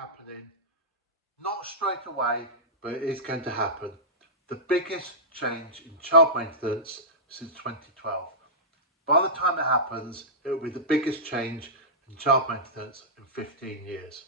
happening, not straight away, but it is going to happen. The biggest change in child maintenance since 2012. By the time it happens, it will be the biggest change in child maintenance in 15 years.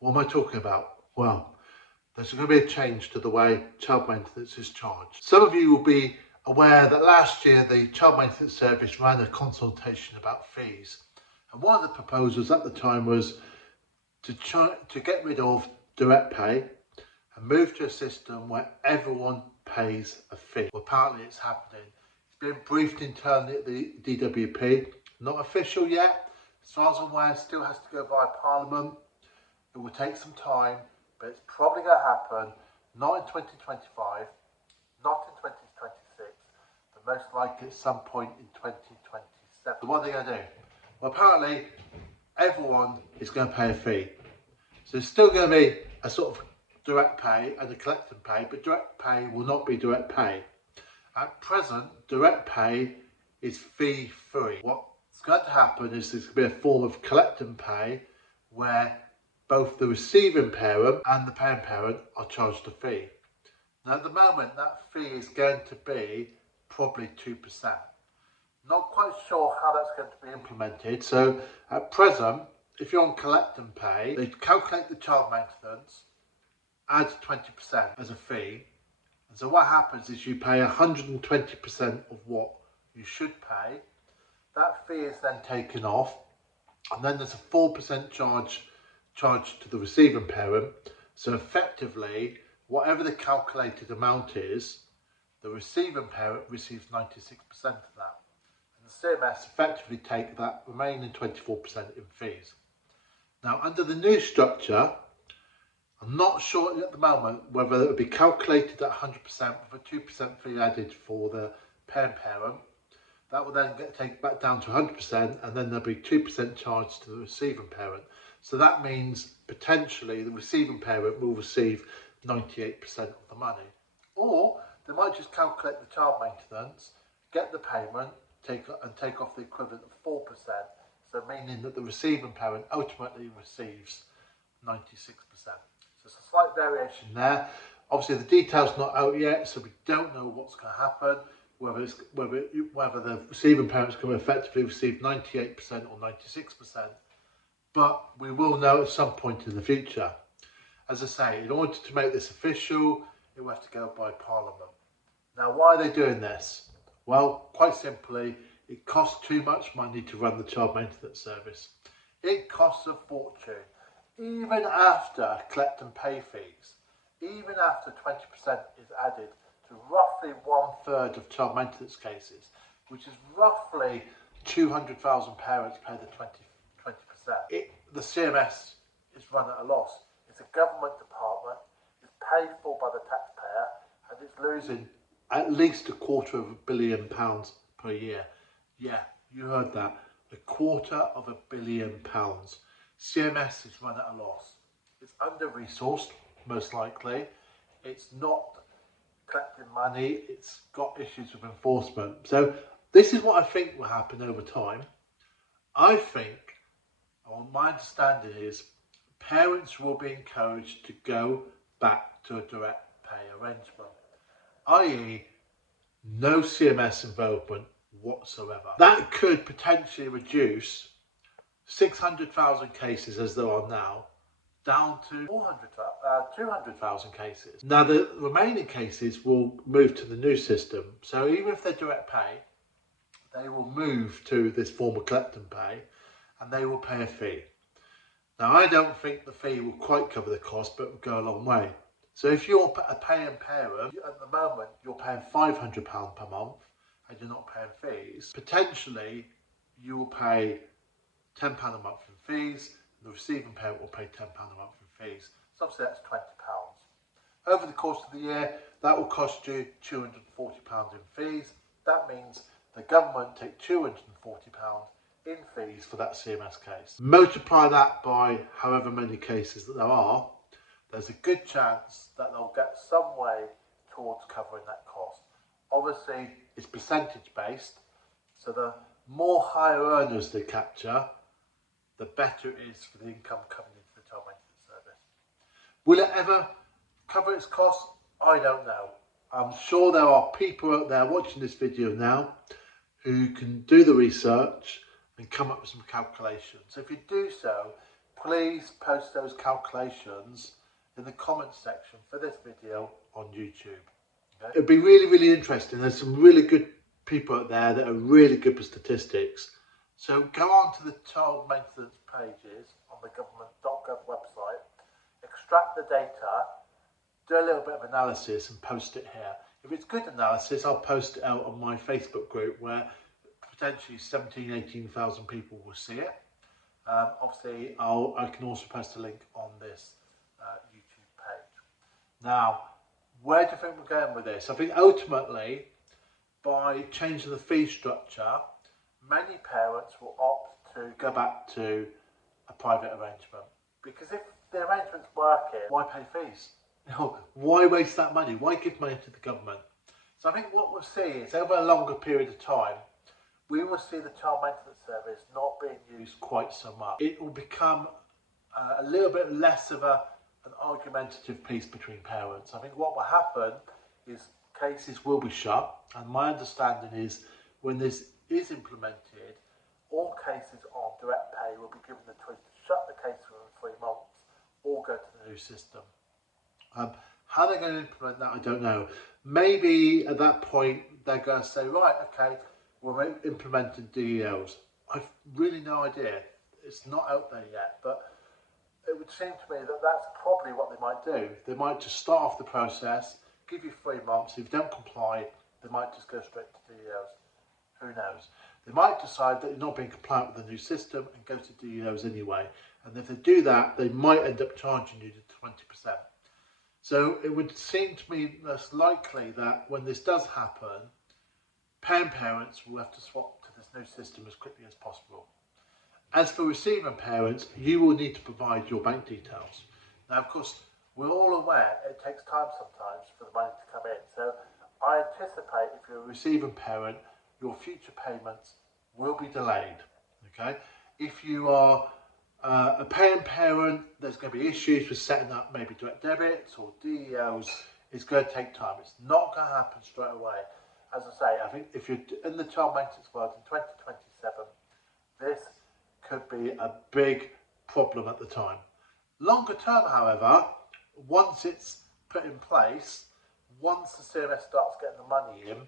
What am I talking about? Well, there's going to be a change to the way child maintenance is charged. Some of you will be aware that last year the Child Maintenance Service ran a consultation about fees. And one of the proposals at the time was to get rid of direct pay and move to a system where everyone pays a fee. Well, apparently it's happening. It's been briefed internally at the DWP, not official yet. As far as I'm aware, still has to go via Parliament. It will take some time, but it's probably going to happen, not in 2025, not in 2026, but most likely at some point in 2027. So what are they going to do? Well, apparently everyone is going to pay a fee. So there's still going to be a sort of direct pay and a collective pay, but direct pay will not be direct pay. At present, direct pay is fee free. What's going to happen is there's going to be a form of collective pay where both the receiving parent and the paying parent are charged a fee. Now at the moment that fee is going to be probably 2%. Not quite sure how that's going to be implemented. So at present, if you're on collective pay, they calculate the child maintenance, add 20% as a fee. And so what happens is you pay 120% of what you should pay. That fee is then taken off, and then there's a 4% charge to the receiving parent. So effectively, whatever the calculated amount is, the receiving parent receives 96% of that. And the CMS effectively take that remaining 24% in fees. Now, under the new structure, I'm not sure at the moment whether it will be calculated at 100% with a 2% fee added for the paying parent. That will then get taken back down to 100%, and then there'll be 2% charged to the receiving parent. So that means potentially the receiving parent will receive 98% of the money. Or they might just calculate the child maintenance, get the payment, take off the equivalent of 4%, so meaning that the receiving parent ultimately receives 96%. So it's a slight variation there. Obviously the detail's not out yet, so we don't know what's going to happen, whether the receiving parent's going to effectively receive 98% or 96%, but we will know at some point in the future. As I say, in order to make this official, it will have to go by Parliament. Now, why are they doing this? Well, quite simply, it costs too much money to run the child maintenance service. It costs a fortune, even after collect and pay fees, even after 20% is added to roughly 1/3 of child maintenance cases, which is roughly 200,000 parents pay the 20%. The CMS is run at a loss. It's a government department, it's paid for by the taxpayer, and it's losing at least £250 million per year. Yeah, you heard that. £250 million. CMS is run at a loss. It's under-resourced, most likely. It's not collecting money. It's got issues with enforcement. So this is what I think will happen over time. I think, or my understanding is, parents will be encouraged to go back to a direct pay arrangement, i.e. no CMS involvement whatsoever. That could potentially reduce 600,000 cases as there are now down to 200,000 cases. Now the remaining cases will move to the new system, so even if they're direct pay, they will move to this form of collect and pay, and they will pay a fee. Now I don't think the fee will quite cover the cost, but will go a long way. So if you're a paying parent, at the moment you're paying £500 per month and you're not paying fees, potentially you will pay £10 a month in fees, the receiving parent will pay £10 a month in fees. So obviously that's £20. Over the course of the year, that will cost you £240 in fees. That means the government take £240 in fees for that CMS case. Multiply that by however many cases that there are, there's a good chance that they'll get some way towards covering that cost. Obviously, it's percentage based, so the more higher earners they capture, the better it is for the income coming into the child maintenance service. Will it ever cover its costs? I don't know. I'm sure there are people out there watching this video now who can do the research and come up with some calculations. So if you do so, please post those calculations in the comments section for this video on YouTube. Okay? It'd be really, really interesting. There's some really good people out there that are really good with statistics. So go on to the child maintenance pages on the government.gov website, extract the data, do a little bit of analysis and post it here. If it's good analysis, I'll post it out on my Facebook group where potentially 18,000 people will see it. Obviously, I can also post a link on this YouTube page. Now, where do you think we're going with this? I think ultimately, by changing the fee structure, many parents will opt to go back to a private arrangement. Because if the arrangement's working, why pay fees? Why waste that money? Why give money to the government? So I think what we'll see is over a longer period of time, we will see the child maintenance service not being used quite so much. It will become a little bit less of an argumentative piece between parents. I think what will happen is cases will be shut, and my understanding is when this is implemented, all cases on direct pay will be given the choice to shut the case within 3 months or go to the new system. How they're going to implement that, I don't know. Maybe at that point they're going to say, right, okay, we're implementing DEOs. I've really no idea. It's not out there yet, but it would seem to me that that's probably what they might do. They might just start off the process, give you 3 months. If you don't comply, they might just go straight to DEOs. Who knows? They might decide that you're not being compliant with the new system and go to DEOs anyway. And if they do that, they might end up charging you to 20%. So it would seem to me less likely that when this does happen, parents will have to swap to this new system as quickly as possible. As for receiving parents, you will need to provide your bank details. Now, of course, we're all aware it takes time sometimes for the money to come in. So I anticipate if you're a receiving parent, your future payments will be delayed. Okay? If you are a paying parent, there's going to be issues with setting up maybe direct debits or DEOs. It's going to take time. It's not going to happen straight away. As I say, I think if you're in the child maintenance world in 2027, this could be a big problem at the time. Longer term, however, once it's put in place, once the CMS starts getting the money in,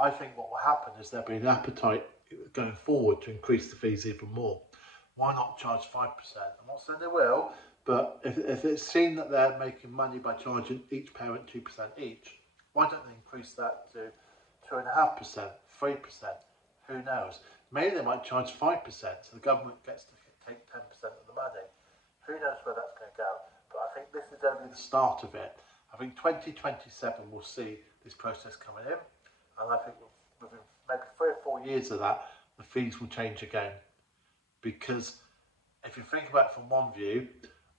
I think what will happen is there'll be an appetite going forward to increase the fees even more. Why not charge 5%? I'm not saying they will, but if it's seen that they're making money by charging each parent 2% each, why don't they increase that to 2.5%, 3%? Who knows? Maybe they might charge 5%, so the government gets to take 10% of the money. Who knows where that's going to go? But I think this is only the start of it. I think 2027 we'll see this process coming in, and I think within maybe 3 or 4 years of that, the fees will change again. Because if you think about it from one view,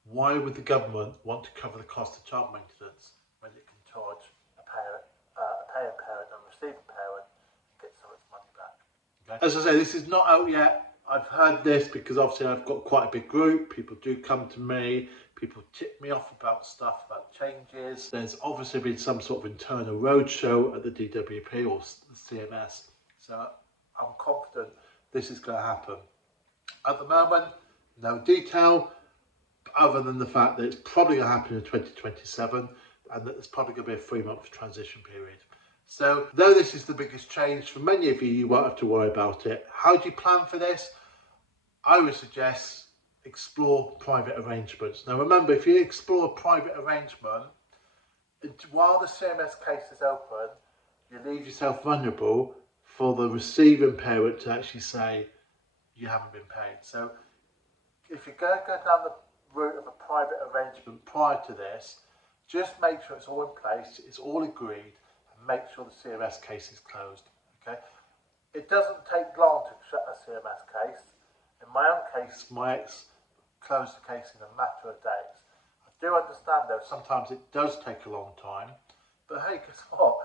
why would the government want to cover the cost of child maintenance when it can charge a paying parent and receiving parent and get some of its money back? Okay? As I say, this is not out yet. I've heard this because obviously I've got quite a big group. People do come to me. People tip me off about stuff, about changes. There's obviously been some sort of internal roadshow at the DWP or the CMS. So I'm confident this is going to happen. At the moment, no detail, other than the fact that it's probably going to happen in 2027 and that there's probably going to be a 3-month transition period. So, though this is the biggest change for many of you, you won't have to worry about it. How do you plan for this? I would suggest explore private arrangements. Now remember, if you explore a private arrangement, while the CMS case is open, you leave yourself vulnerable for the receiving parent to actually say, you haven't been paid. So if you're going to go down the route of a private arrangement prior to this, just make sure it's all in place, it's all agreed, and make sure the CMS case is closed. Okay? It doesn't take long to shut a CMS case. In my own case, my ex closed the case in a matter of days. I do understand though, sometimes it does take a long time, but hey, guess what?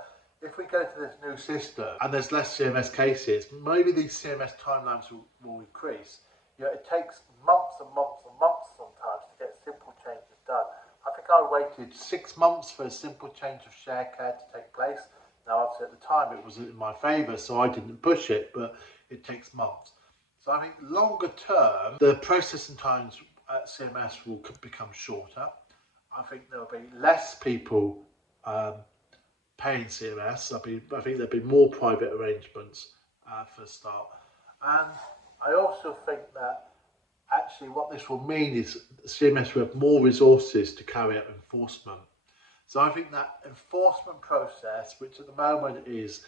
If we go to this new system and there's less CMS cases, maybe these CMS timelines will increase. You know, it takes months and months and months sometimes to get simple changes done. I think I waited 6 months for a simple change of share care to take place. Now, obviously at the time it wasn't in my favour, so I didn't push it, but it takes months. So I think longer term, the processing times at CMS will become shorter. I think there will be less people paying CMS. I think there'll be more private arrangements for a start. And I also think that actually what this will mean is CMS will have more resources to carry out enforcement. So I think that enforcement process, which at the moment is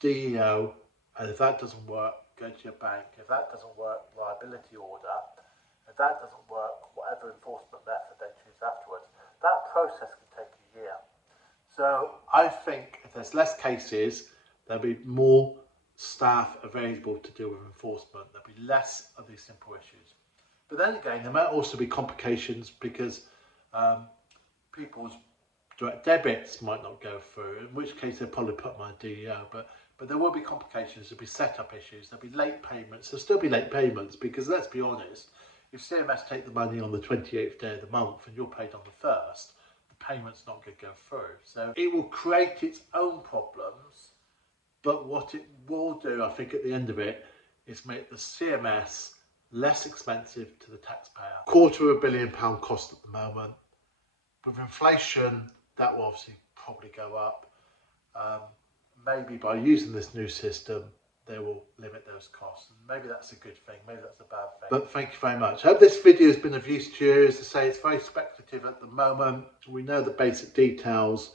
DEO, and if that doesn't work, go to your bank. If that doesn't work, liability order. If that doesn't work, whatever enforcement method they choose afterwards, that process can take a year. So I think if there's less cases, there'll be more staff available to deal with enforcement. There'll be less of these simple issues. But then again, there might also be complications because people's direct debits might not go through, in which case they'll probably put them on a DEO. But there will be complications, there'll be setup issues, there'll be late payments, there'll still be late payments because let's be honest, if CMS take the money on the 28th day of the month and you're paid on the 1st, the payment's not going to go through. So it will create its own problems, but what it will do, I think at the end of it, is make the CMS less expensive to the taxpayer. £250 million cost at the moment. With inflation, that will obviously probably go up. Maybe by using this new system, they will limit those costs. And maybe that's a good thing, maybe that's a bad thing. But thank you very much. I hope this video has been of use to you. As I say, it's very speculative at the moment. We know the basic details.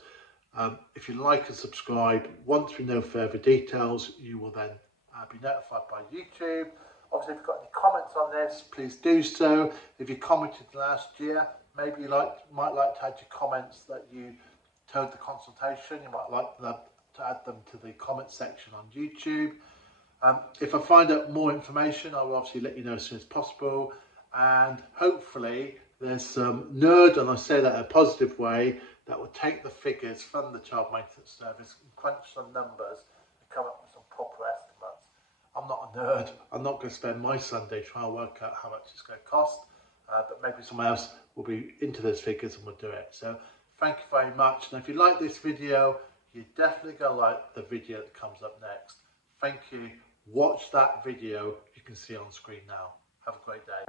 If you like and subscribe, once we know further details, you will then be notified by YouTube. Obviously, if you've got any comments on this, please do so. If you commented last year, maybe you might like to add your comments that you told the consultation. You might like to add them to the comment section on YouTube. If I find out more information, I will obviously let you know as soon as possible. And hopefully there's some nerd, and I say that in a positive way, that will take the figures from the Child Maintenance Service and crunch some numbers and come up with some proper estimates. I'm not a nerd. I'm not going to spend my Sunday trying to work out how much it's going to cost. But maybe someone else will be into those figures and will do it. So thank you very much. And if you like this video, you're definitely going to like the video that comes up next. Thank you. Watch that video you can see on screen now. Have a great day.